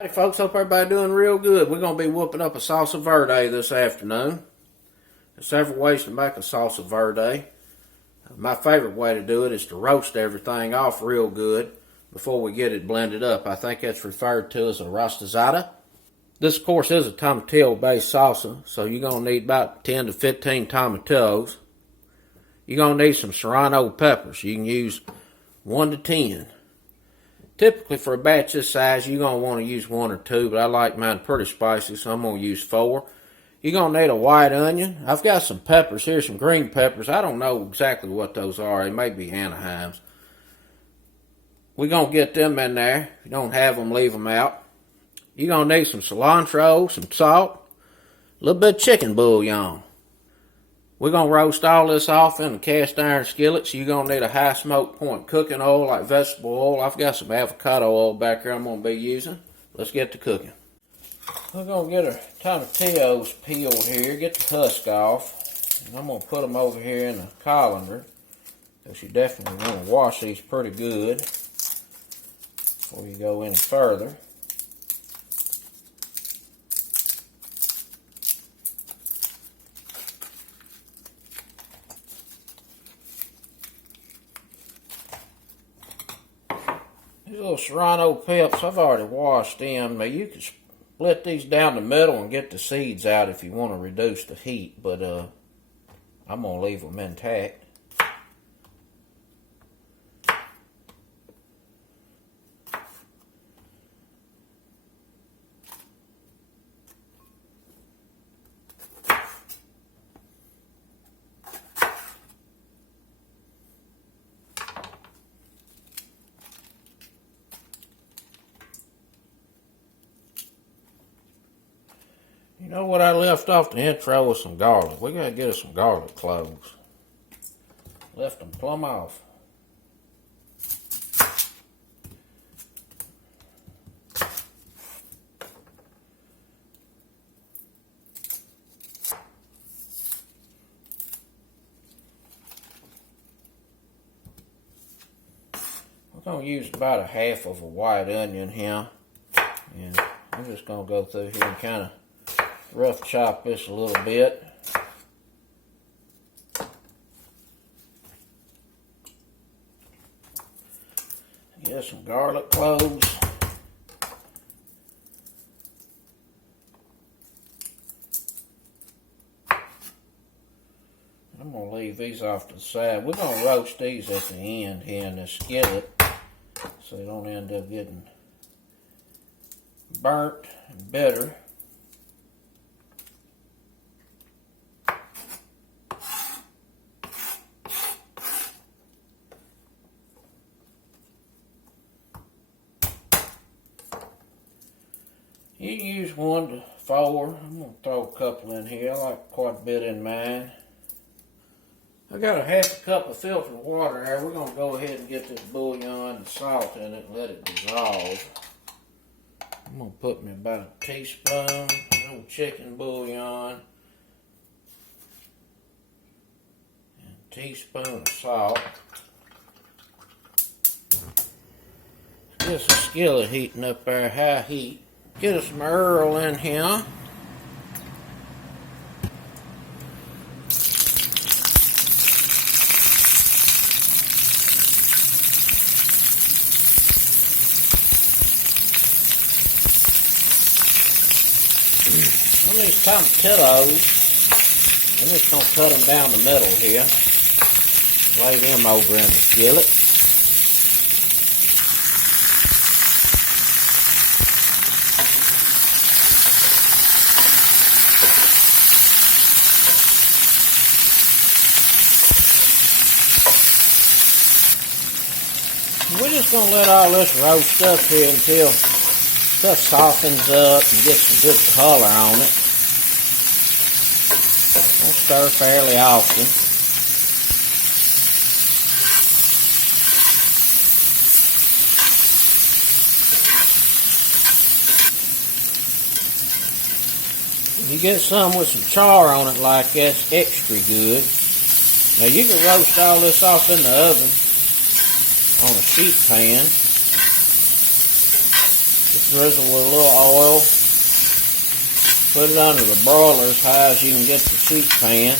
Hey folks, hope everybody doing real good. We're going to be whooping up a salsa verde this afternoon. There's several ways to make a salsa verde. My favorite way to do it is to roast everything off real good before we get it blended up. I think that's referred to as a rostizada. This, of course, is a tomatillo based salsa, so you're going to need about 10 to 15 tomatillos. You're going to need some Serrano peppers. You can use 1 to 10. Typically for a batch this size, you're going to want to use 1 or 2, but I like mine pretty spicy, so I'm going to use 4. You're going to need a white onion. I've got some peppers here, some green peppers. I don't know exactly what those are. They may be Anaheims. We're going to get them in there. If you don't have them, leave them out. You're going to need some cilantro, some salt, a little bit of chicken bouillon. We're going to roast all this off in a cast iron skillet, so you're going to need a high smoke point cooking oil like vegetable oil. I've got some avocado oil back here I'm going to be using. Let's get to cooking. We're going to get our tomatillos peeled here, get the husk off. And I'm going to put them over here in the colander, because you definitely want to wash these pretty good before you go any further. These little Serrano peps, I've already washed them. Now you can split these down the middle and get the seeds out if you want to reduce the heat, but I'm going to leave them intact. You know what I left off the intro was some garlic. We gotta get us some garlic cloves. Left them plumb off. We're gonna use about a half of a white onion here. And I'm just gonna go through here and kind of rough chop this a little bit. Get some garlic cloves. I'm going to leave these off to the side. We're going to roast these at the end here in this skillet so they don't end up getting burnt and bitter. You can use 1 to 4. I'm going to throw a couple in here. I like quite a bit in mine. I got a half a cup of filtered water there. We're going to go ahead and get this bouillon and salt in it and let it dissolve. I'm going to put me about a teaspoon of chicken bouillon and a teaspoon of salt. Get some skillet heating up there, high heat. Get us some Earl in here. On these tomatillos, I'm just going to cut them down the middle here. Lay them over in the skillet. We're just going to let all this roast up here until stuff softens up and gets some good color on it. We'll stir fairly often. If you get some with some char on it like that's extra good. Now you can roast all this off in the oven on a sheet pan. Just drizzle with a little oil. Put it under the broiler as high as you can get the sheet pan.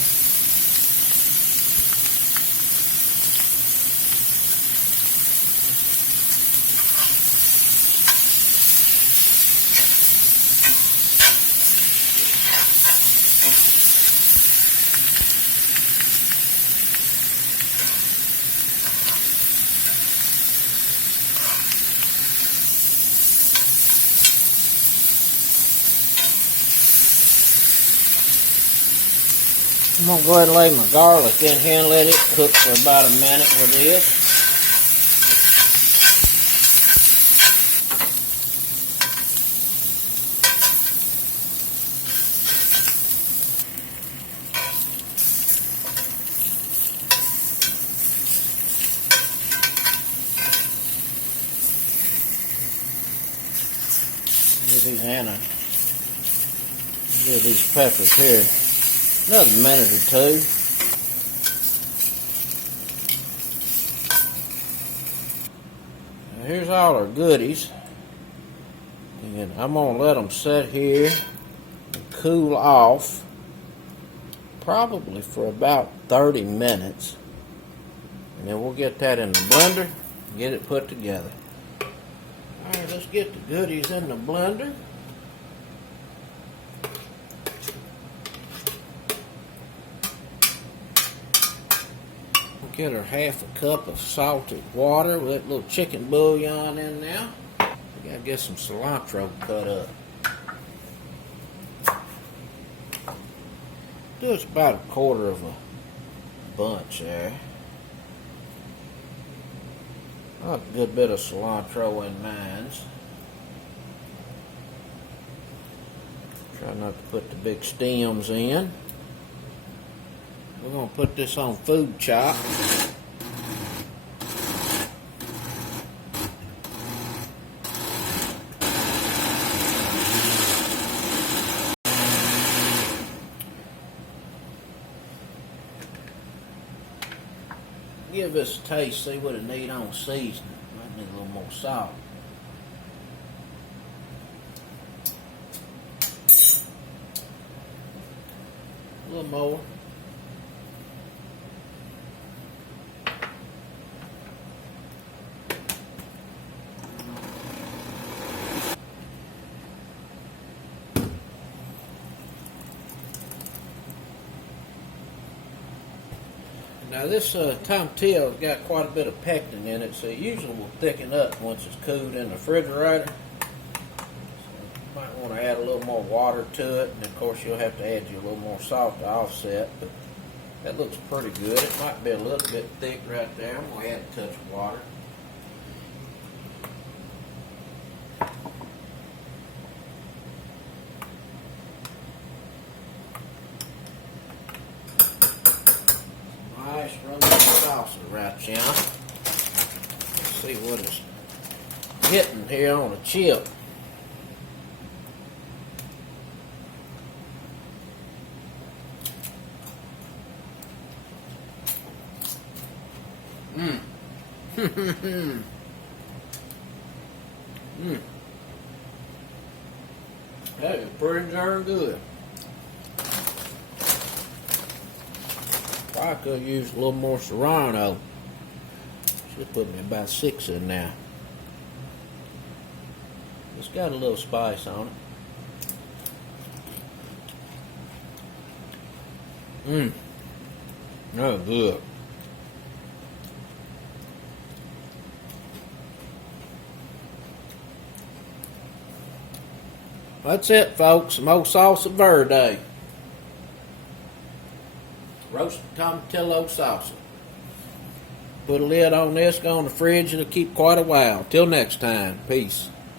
I'm going to go ahead and lay my garlic in here and let it cook for about a minute with this. Give these peppers here another minute or two. Now here's all our goodies. And I'm going to let them sit here and cool off probably for about 30 minutes. And then we'll get that in the blender and get it put together. Alright, let's get the goodies in the blender. Get her half a cup of salted water with that little chicken bouillon in there. We gotta get some cilantro cut up. Do it's about a quarter of a bunch there. I have a good bit of cilantro in mine. Try not to put the big stems in. We're going to put this on food chop. Give this a taste, see what it needs on seasoning. Might need a little more salt. A little more. Now this tomatillo's got quite a bit of pectin in it, so it usually will thicken up once it's cooled in the refrigerator. So you might want to add a little more water to it, and of course you'll have to add you a little more salt to offset, but that looks pretty good. It might be a little bit thick right there. I'm going to add a touch of water. Run that salsa right now. Let's see what it's hitting here on a chip. That is pretty darn good. I could have used a little more Serrano. Should put me about 6 in there. It's got a little spice on it. That's good. That's it, folks. Some old salsa verde. Roasted tomatillo salsa. Put a lid on this, go in the fridge, and it'll keep quite a while. Till next time. Peace.